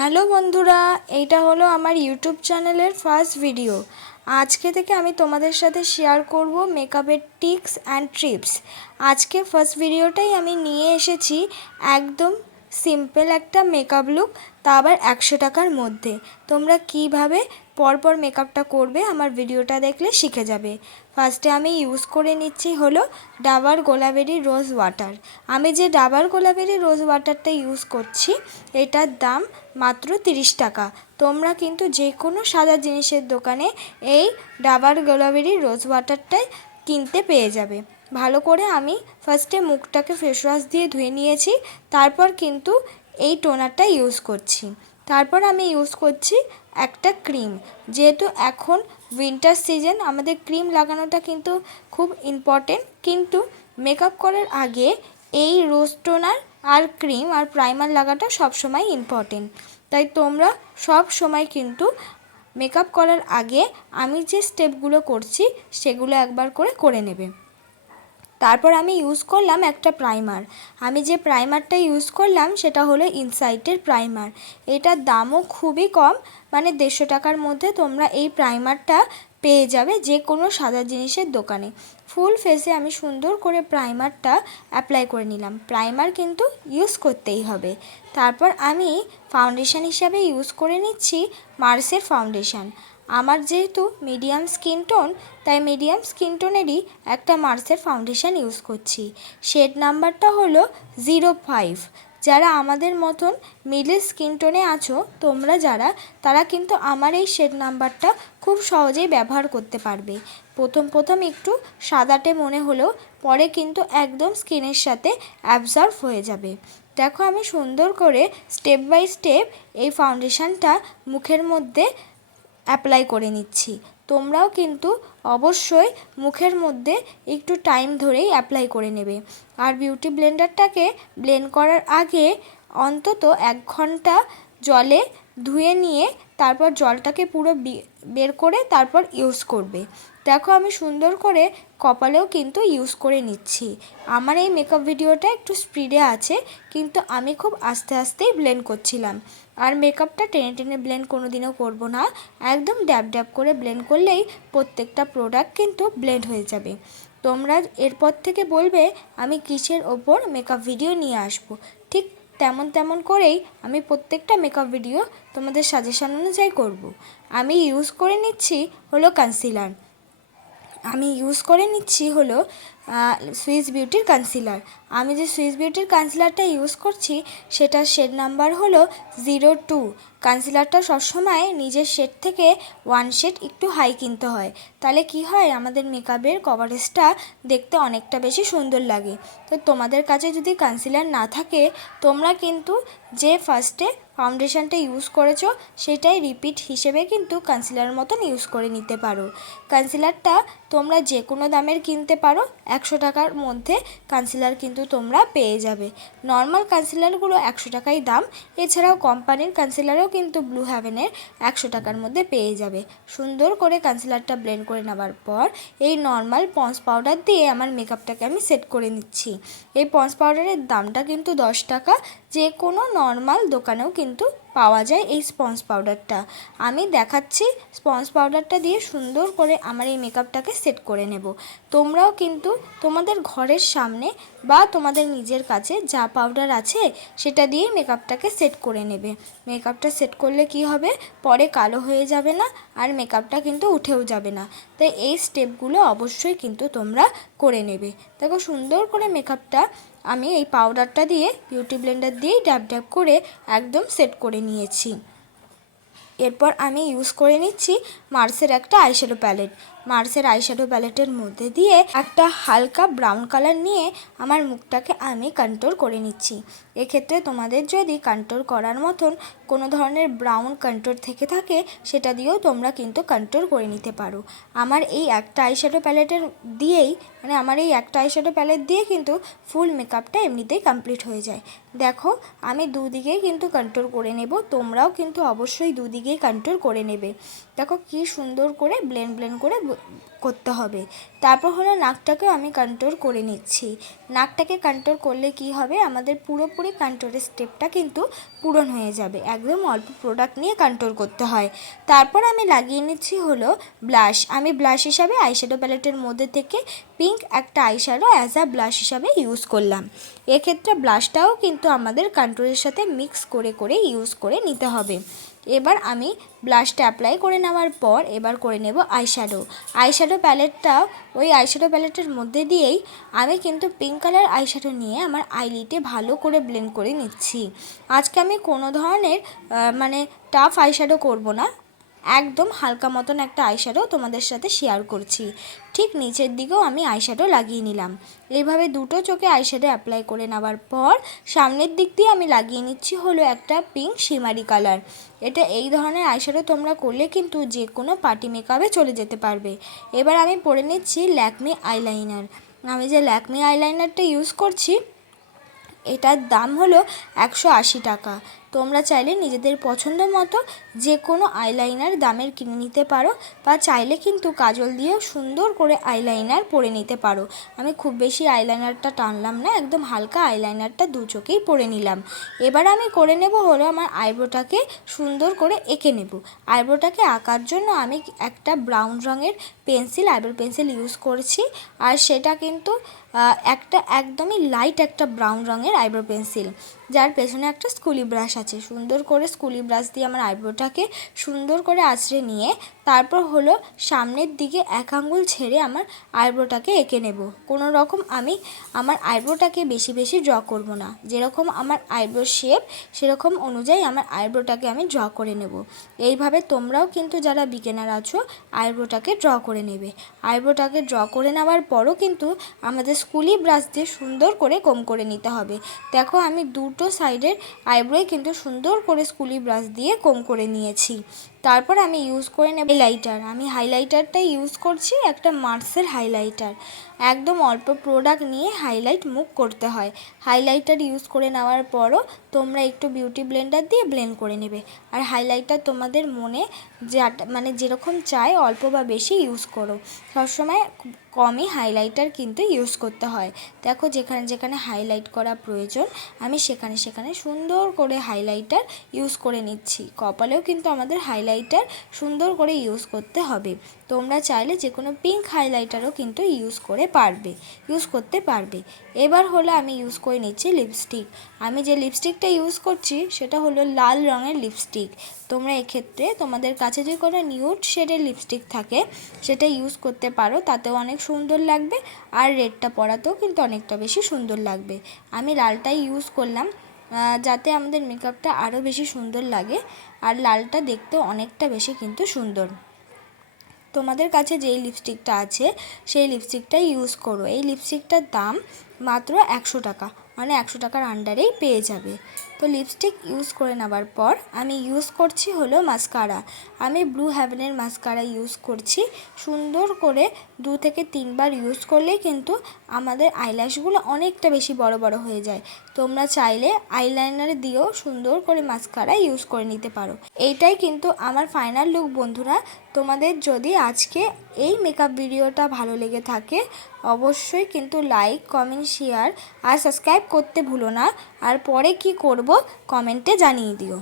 Hello বন্ধুরা, এইটা হলো আমার ইউটিউব চ্যানেলের ফার্স্ট ভিডিও। আজকে থেকে আমি তোমাদের সাথে শেয়ার করব মেকআপের টিপস অ্যান্ড ট্রিপস। আজকে ফার্স্ট ভিডিওটাই আমি নিয়ে এসেছি একদম সিম্পল একটা মেকআপ লুক, তা আবার 100 টাকার মধ্যে। তোমরা কিভাবে পরপর মেকআপটা করবে আমার ভিডিওটা দেখলে শিখে যাবে। ফার্স্টে আমি ইউজ করে নিচ্ছি হলো ডাবার গোলাবেরি রোজ ওয়াটার। আমি যে ডাবার গোলাবেরি রোজ ওয়াটারটা ইউজ করছি এটার দাম মাত্র 30 টাকা। তোমরা কিন্তু যে কোনো সাদা জিনিসের দোকানে এই ডাবার গোলাবেরি রোজ ওয়াটারটাই কিনতে পেয়ে যাবে। ভালো করে আমি ফার্স্টে মুখটাকে ফেস ওয়াশ দিয়ে ধুয়ে নিয়েছি, তারপর কিন্তু এই টোনারটা ইউজ করছি। তারপর আমি ইউজ করছি একটা ক্রিম। যেহেতু এখন উইন্টার সিজন, আমাদের ক্রিম লাগানোটা কিন্তু খুব ইম্পর্টেন্ট। কিন্তু মেকআপ করার আগে এই রোজ টোনার আর ক্রিম আর প্রাইমার লাগাটা সবসময় ইম্পর্টেন্ট। তাই তোমরা সব সময় কিন্তু মেকআপ করার আগে আমি যে স্টেপগুলো করছি সেগুলো একবার করে নেবে। তারপর আমি ইউজ করলাম একটা প্রাইমার। আমি যে প্রাইমারটা ইউজ করলাম সেটা হলো ইনসাইটের প্রাইমার। এটার দামও খুবই কম, মানে 150 টাকার মধ্যে তোমরা এই প্রাইমারটা পেয়ে যাবে যে কোনো সাদা জিনিসের দোকানে। ফুল ফেসে আমি সুন্দর করে প্রাইমারটা অ্যাপ্লাই করে নিলাম। প্রাইমার কিন্তু ইউজ করতেই হবে। তারপর আমি ফাউন্ডেশন হিসাবে ইউজ করে নিচ্ছি মার্সের ফাউন্ডেশন। আমার যেহেতু মিডিয়াম স্কিন টোন, তাই মিডিয়াম স্কিন টোনেরই একটা মার্সের ফাউন্ডেশন ইউজ করছি। শেড নাম্বারটা হলো 05। যারা আমাদের মতন মিডল স্কিন টোনে আছো তোমরা যারা, তারা কিন্তু আমার এই শেড নাম্বারটা খুব সহজেই ব্যবহার করতে পারবে। প্রথম একটু সাদাটে মনে হলেও পরে কিন্তু একদম স্কিনের সাথে অ্যাবজর্ব হয়ে যাবে। দেখো আমি সুন্দর করে স্টেপ বাই স্টেপ এই ফাউন্ডেশনটা মুখের মধ্যে অ্যাপ্লাই করে নিচ্ছি। তোমরাও কিন্তু অবশ্যই মুখের মধ্যে একটু টাইম ধরেই অ্যাপ্লাই করে নেবে। আর বিউটি ব্লেন্ডারটাকে ব্লেন্ড করার আগে অন্তত 1 ঘন্টা জলে ধুয়ে নিয়ে তারপর জলটাকে পুরো বের করে তারপর ইউজ করবে। দেখো আমি সুন্দর করে কপালেও কিন্তু ইউজ করে নিচ্ছি। আমার এই মেকআপ ভিডিওটা একটু স্পিডে আছে, কিন্তু আমি খুব আস্তে আস্তেই ব্লেন্ড করছিলাম। আর মেকআপটা টেনে টেনে ব্লেন্ড কোনো দিনও করবো না, একদম ড্যাব ড্যাব করে ব্লেন্ড করলেই প্রত্যেকটা প্রোডাক্ট কিন্তু ব্লেন্ড হয়ে যাবে। তোমরা এরপর থেকে বলবে আমি কিসের ওপর মেকআপ ভিডিও নিয়ে আসবো, ঠিক তেমন করেই আমি প্রত্যেকটা মেকআপ ভিডিও তোমাদের সাজেশন অনুযায়ী করব। আমি ইউজ করে নিচ্ছি হলো কনসিলার। আমি ইউজ করে নিচ্ছি হলো সুইস বিউটির কনসিলার। আমি যে সুইস বিউটির কনসিলারটা ইউজ করছি সেটার শেড নাম্বার হলো 02। কনসিলারটা সবসময় নিজের শেড থেকে 1 শেড একটু হাই কিনতে হয়, তাহলে কি হয় আমাদের মেকআপের কভারেজটা দেখতে অনেকটা বেশি সুন্দর লাগে। তো তোমাদের কাছে যদি কনসিলার না থাকে তোমরা কিন্তু যে ফার্স্টে ফাউন্ডেশনটা ইউজ করেছো সেটাই রিপিট হিসেবে কিন্তু কনসিলারের মতন ইউজ করে নিতে পারো। কনসিলারটা তোমরা যে কোনো দামের কিনতে পারো, 100 টাকার মধ্যে কনসিলার কিন্তু তোমরা পেয়ে যাবে। নর্মাল কনসিলারগুলো 100 টাকাই দাম, এছাড়াও কোম্পানির কনসিলারও কিন্তু ব্লু হেভেনের 100 টাকার মধ্যে পেয়ে যাবে। সুন্দর করে কনসিলারটা ব্লেন্ড করে নেওয়ার পর এই নর্মাল পন্স পাউডার দিয়ে আমার মেকআপটাকে আমি সেট করে নিচ্ছি। এই পন্স পাউডারের দামটা কিন্তু 10 টাকা, যে কোনো নর্মাল দোকানেও কিন্তু পাওয়া যায় এই স্পঞ্জ পাউডারটা। আমি দেখাচ্ছি স্পঞ্জ পাউডারটা দিয়ে সুন্দর করে আমার এই মেকআপটাকে সেট করে নেব। তোমরাও কিন্তু তোমাদের ঘরের সামনে বা তোমাদের নিজের কাছে যা পাউডার আছে সেটা দিয়ে মেকআপটাকে সেট করে নেবে। মেকআপটা সেট করলে কি হবে, পরে কালো হয়ে যাবে না আর মেকআপটা কিন্তু উঠেও যাবে না। তাই এই স্টেপগুলো অবশ্যই কিন্তু তোমরা করে নেবে। দেখো সুন্দর করে মেকআপটা আমি এই পাউডারটা দিয়ে বিউটি ব্লেন্ডার দিয়েই ড্যাব ড্যাব করে একদম সেট করে নিয়েছি। এরপর আমি ইউজ করে নিচ্ছি মার্সের একটা আইশ্যাডো প্যালেট। মার্সের আইশ্যাডো প্যালেটের মধ্যে দিয়ে একটা হালকা ব্রাউন কালার নিয়ে আমার মুখটাকে আমি কন্ট্রোল করে নিচ্ছি। এক্ষেত্রে তোমাদের যদি কন্ট্রোল করার মতন কোনো ধরনের ব্রাউন কন্ট্রোল থেকে থাকে সেটা দিয়েও তোমরা কিন্তু কন্ট্রোল করে নিতে পারো। আমার এই একটা আইশ্যাডো প্যালেটের দিয়েই আমার এই একটা আইশ্যাডো প্যালেট দিয়ে কিন্তু ফুল মেকআপটা এমনিতেই কমপ্লিট হয়ে যায়। দেখো আমি দুদিকেই কিন্তু কন্ট্রোল করে নেব, তোমরাও কিন্তু অবশ্যই দুদিকেই কন্ট্রোল করে নেবে। দেখো কি সুন্দর করে ব্লেন্ড করে করতে হবে। তারপর হলো নাকটাকেও আমি কন্ট্রোল করে নিচ্ছি। নাকটাকে কন্ট্রোল করলে কি হবে, আমাদের পুরোপুরি কন্ট্রোলের স্টেপটা কিন্তু পূরণ হয়ে যাবে। একদম অল্প প্রোডাক্ট নিয়ে কন্ট্রোল করতে হয়। তারপর আমি লাগিয়ে নিচ্ছি হলো ব্লাশ। আমি ব্লাশ হিসাবে আইশ্যাডো প্যালেটের মধ্যে থেকে পিঙ্ক একটা আইশ্যাডো অ্যাজ আ ব্লাশ হিসাবে ইউজ করলাম। এক্ষেত্রে ব্লাশটাও কিন্তু আমাদের কন্ট্রোলের সাথে মিক্স করে করে ইউজ করে নিতে হবে। এবার আমি ব্লাশটা অ্যাপ্লাই করে নেওয়ার পর এবার করে নেব আইশ্যাডো। আইশ্যাডো প্যালেটটা ওই আইশ্যাডো প্যালেটের মধ্যে দিয়েই আমি কিন্তু পিঙ্ক কালার আইশ্যাডো নিয়ে আমার আইলিডে ভালো করে ব্লেন্ড করে নিচ্ছি। আজকে আমি কোনো ধরনের টাফ আইশ্যাডো করব না, একদম হালকা মতন একটা আইশ্যাডো তোমাদের সাথে শেয়ার করছি। ঠিক নিচের দিকেও আমি আইশ্যাডো লাগিয়ে নিলাম। এইভাবে দুটো চোখে আইশ্যাডো অ্যাপ্লাই করে নেওয়ার পর সামনের দিক দিয়ে আমি লাগিয়ে নিচ্ছি হলো একটা পিঙ্ক শিমারি কালার। এই ধরনের আইশ্যাডো তোমরা করলে কিন্তু যে কোনো পার্টি মেকআপে চলে যেতে পারবে। এবার আমি পরে নিচ্ছি ল্যাকমি আইলাইনার। আমি যে ল্যাকমি আইলাইনারটা ইউজ করছি এটার দাম হলো 180 টাকা। তোমরা চাইলে নিজেদের পছন্দ মতো যে কোনো আইলাইনার দামের কিনে নিতে পারো, বা চাইলে কিন্তু কাজল দিয়েও সুন্দর করে আইলাইনার পরে নিতে পারো। আমি খুব বেশি আইলাইনারটা টানলাম না, একদম হালকা আইলাইনারটা দু চোখেই পরে নিলাম। এবার আমি করে নেব হলো আমার আইব্রোটাকে সুন্দর করে এঁকে নেব। আইব্রোটাকে আঁকার জন্য আমি একটা ব্রাউন রঙের আইব্রো পেন্সিল ইউজ করছি। আর সেটা কিন্তু একটা একদমই লাইট একটা ব্রাউন রঙের আইব্রো পেন্সিল, যার পেছনে একটা স্কুলি ব্রাশ আছে। সুন্দর করে স্কুলি ব্রাশ দিয়ে আমার আইব্রোটাকে সুন্দর করে আঁচড়ে নিয়ে তারপর হলো সামনের দিকে এক আঙ্গুল ছেড়ে আমার আইব্রোটাকে এঁকে নেব। কোনো রকম আমি আমার আইব্রোটাকে বেশি বেশি ড্র করব না, যেরকম আমার আইব্রো শেপ সেরকম অনুযায়ী আমার আইব্রোটাকে আমি ড্র করে নেব। এইভাবে তোমরাও কিন্তু যারা বিগিনার আছো আইব্রোটাকে ড্র করে নেবে। আইব্রোটাকে ড্র করে নেওয়ার পরও কিন্তু আমাদের স্কুলি ব্রাশ দিয়ে সুন্দর করে কম করে নিতে হবে। দেখো আমি দুটো সাইডের আইব্রোয় কিন্তু সুন্দর করে স্কুলি ব্রাশ দিয়ে কম করে নিয়েছি। তারপর আমি ইউজ করে নেব হাইলাইটার। আমি হাইলাইটারটা ইউজ করছি একটা মার্সের হাইলাইটার। একদম অল্প প্রোডাক্ট নিয়ে হাইলাইট মুখ করতে হয়। হাইলাইটার ইউজ করে নেওয়ার পরও তোমরা একটু বিউটি ব্লেন্ডার দিয়ে ব্লেন্ড করে নেবে। আর হাইলাইটার তোমাদের মনে যেরকম চাই অল্প বা বেশি ইউজ করো। সবসময় কমই হাইলাইটার কিন্তু ইউজ করতে হয়। দেখো যেখানে যেখানে হাইলাইট করা প্রয়োজন আমি সেখানে সেখানে সুন্দর করে হাইলাইটার ইউজ করে নিচ্ছি। কপালেও কিন্তু আমাদের হাইলাইটার সুন্দর করে ইউজ করতে হবে। তোমরা চাইলে যে কোনো পিঙ্ক হাইলাইটারও কিন্তু ইউজ করতে পারবে। এবার হলো আমি ইউজ করে নিচ্ছি লিপস্টিক। আমি যে লিপস্টিকটা ইউজ করছি সেটা হলো লাল রঙের লিপস্টিক। তোমরা এক্ষেত্রে তোমাদের কাছে যে কোনো নিউড শেডের লিপস্টিক থাকে সেটা ইউজ করতে পারো, তাতেও অনেক সুন্দর লাগবে। আর রেডটা পরাতেও কিন্তু অনেকটা বেশি সুন্দর লাগবে। আমি লালটাই ইউজ করলাম যাতে আমাদের মেকআপটা আরও বেশি সুন্দর লাগে। আর লালটা দেখতেও অনেকটা বেশি কিন্তু সুন্দর। তোমাদের কাছে যেই লিপস্টিকটা আছে সেই লিপস্টিকটাই ইউজ করো। এই লিপস্টিকটার দাম মাত্র 100 টাকা, 100 টাকার আন্ডারেই পেয়ে যাবে। তো লিপস্টিক ইউজ করে নেওয়ার পর আমি ইউজ করছি হলো মাস্কারা। আমি ব্লু হেভেনের মাস্কারা ইউজ করছি। সুন্দর করে 2 থেকে 3 বার ইউজ করলেই কিন্তু আমাদের আইল্যাশগুলো অনেকটা বেশি বড় বড় হয়ে যায়। তোমরা চাইলে আইলাইনার দিয়েও সুন্দর করে মাস্কারা ইউজ করে নিতে পারো। এইটাই কিন্তু আমার ফাইনাল লুক বন্ধুরা। তোমাদের যদি আজকে এই মেকআপ ভিডিওটা ভালো লেগে থাকে অবশ্যই কিন্তু লাইক, কমেন্ট, শেয়ার আর সাবস্ক্রাইব করতে ভুলো না। আর পরে কি করব কমেন্টে জানিয়ে দিও।